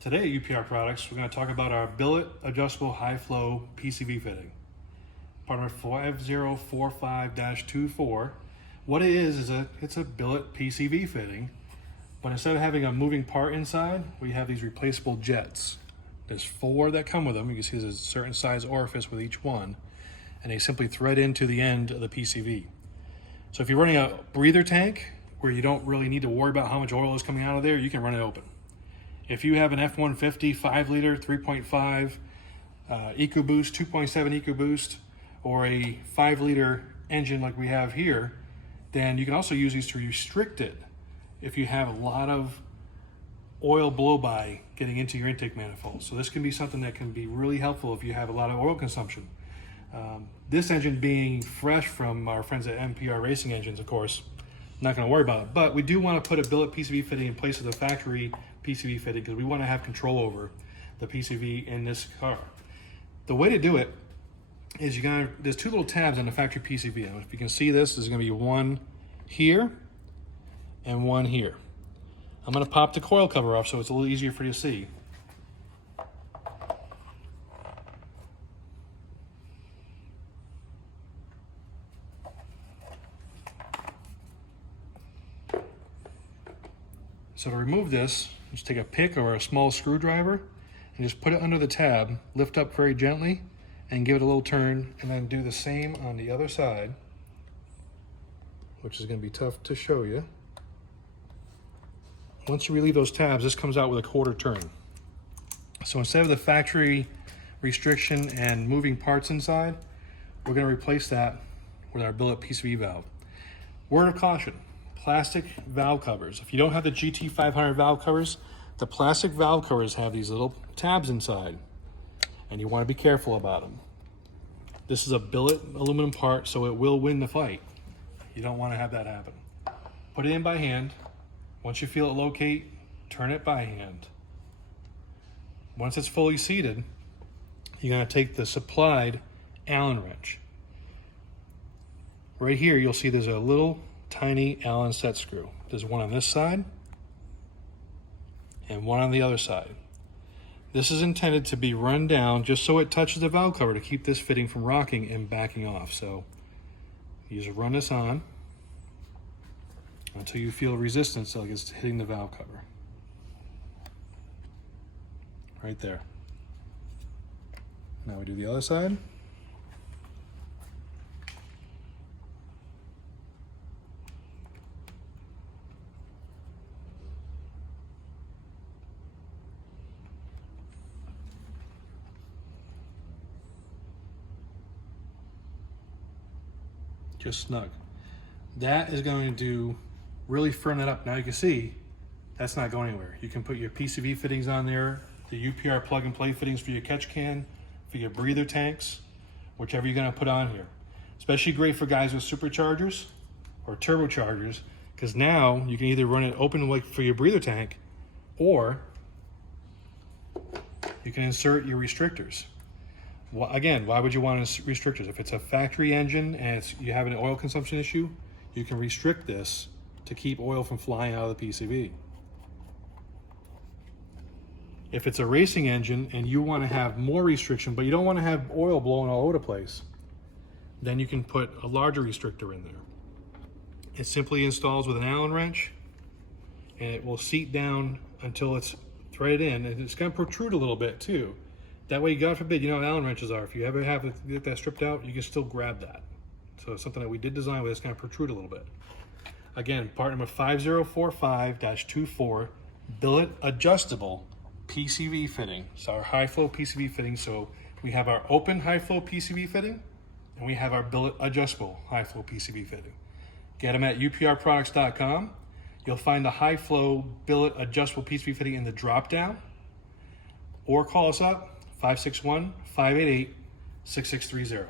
Today at UPR Products, we're going to talk about our billet adjustable Hi-Flo PCV fitting. Part number 5045-24. What it is it's a billet PCV fitting, but instead of having a moving part inside, we have these replaceable jets. There's 4 that come with them. You can see there's a certain size orifice with each one, and they simply thread into the end of the PCV. So if you're running a breather tank where you don't really need to worry about how much oil is coming out of there, you can run it open. If you have an F-150 5-liter 3.5 EcoBoost, 2.7 EcoBoost, or a 5-liter engine like we have here, then you can also use these to restrict it if you have a lot of oil blow-by getting into your intake manifold. So this can be something that can be really helpful if you have a lot of oil consumption. This engine being fresh from our friends at UPR Racing Engines, of course, not going to worry about it. But we do want to put a billet PCV fitting in place of the factory PCV fitting because we want to have control over the PCV in this car. The way to do it is there's 2 little tabs on the factory PCV. And if you can see this, there's going to be one here and one here. I'm going to pop the coil cover off so it's a little easier for you to see. So to remove this, just take a pick or a small screwdriver and just put it under the tab, lift up very gently, and give it a little turn, and then do the same on the other side, which is going to be tough to show you. Once you relieve those tabs, this comes out with a 1/4 turn. So instead of the factory restriction and moving parts inside, we're going to replace that with our billet PCV valve. Word of caution: plastic valve covers. If you don't have the GT500 valve covers, the plastic valve covers have these little tabs inside, and you want to be careful about them. This is a billet aluminum part, so it will win the fight. You don't want to have that happen. Put it in by hand. Once you feel it locate, turn it by hand. Once it's fully seated, you're going to take the supplied Allen wrench. Right here, you'll see there's a little tiny Allen set screw. There's one on this side and one on the other side. This is intended to be run down just so it touches the valve cover to keep this fitting from rocking and backing off. So you just run this on until you feel resistance like it's hitting the valve cover. Right there. Now we do the other side. Just snug. That is going to really firm that up. Now you can see that's not going anywhere. You can put your PCV fittings on there, the UPR plug and play fittings for your catch can, for your breather tanks, whichever you're going to put on here. Especially great for guys with superchargers or turbochargers, because now you can either run it open like for your breather tank, or you can insert your restrictors. Well, again, why would you want restrictors? If it's a factory engine and you have an oil consumption issue, you can restrict this to keep oil from flying out of the PCV. If it's a racing engine and you want to have more restriction, but you don't want to have oil blowing all over the place, then you can put a larger restrictor in there. It simply installs with an Allen wrench, and it will seat down until it's threaded in, and it's going to protrude a little bit too. That way, God forbid, you know what Allen wrenches are. If you ever have to get that stripped out, you can still grab that. So it's something that we did design with, it's going to protrude a little bit. Again, part number 5045-24, billet adjustable PCV fitting. It's our Hi-Flo PCV fitting. So we have our open Hi-Flo PCV fitting, and we have our billet adjustable Hi-Flo PCV fitting. Get them at uprproducts.com. You'll find the Hi-Flo billet adjustable PCV fitting in the drop down, or call us up 561-588-6630.